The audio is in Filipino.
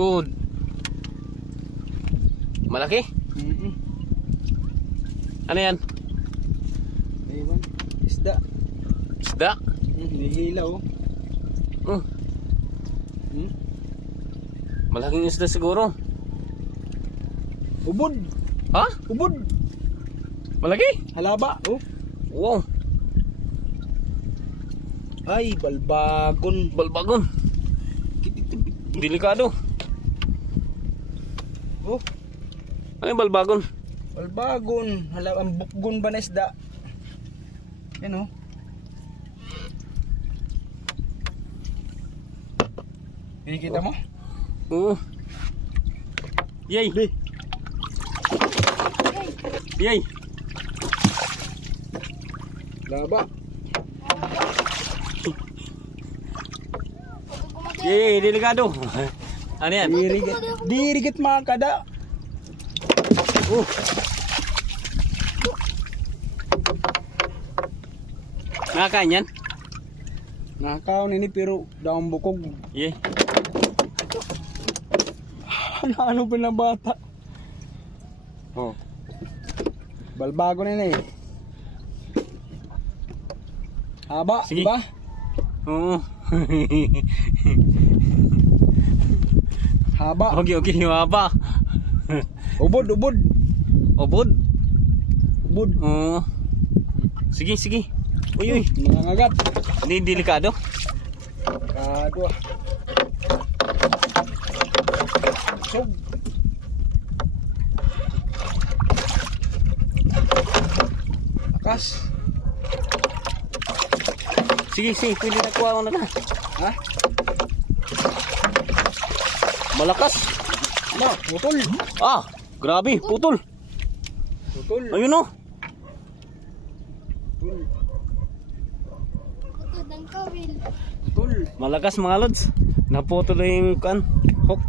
Good. Malaki? Ano yan? Ayun, isda. Isda? Nihilaw. Malaking isda siguro. Ubod. Ha? Ubod. Malaki? Halaba. Oh. Wow. Ay, balbagon. Balbagon. Delikado. Oh, Ano yung balbagon? balbagon. Hala, ang bukgon ba na isda? Yan oh. Kita mo? Oo. Yay. Yay. Laba. Yay, delikado. Ano yan? Dirigit mga kada. Nakakain yan? Nakakaon ini pero daong bukog. Yay. Ano ba na bata? Oh. Balbagon na eh. Haba, Sige. diba? Oo. Haba. Okay, haba. Ubod. Obod? Ubod. Oo. Sige. Uy. Mga ngagat. Hindi delikado. Kado ah. Sog. Akas. Sige, pwede na kuha ko na na. Ha? Malakas. Ma, putol. Ah, grabe, putol. Putol. Ayun oh. Putol. Malakas mga lods. Naputol na yung kan. Hook.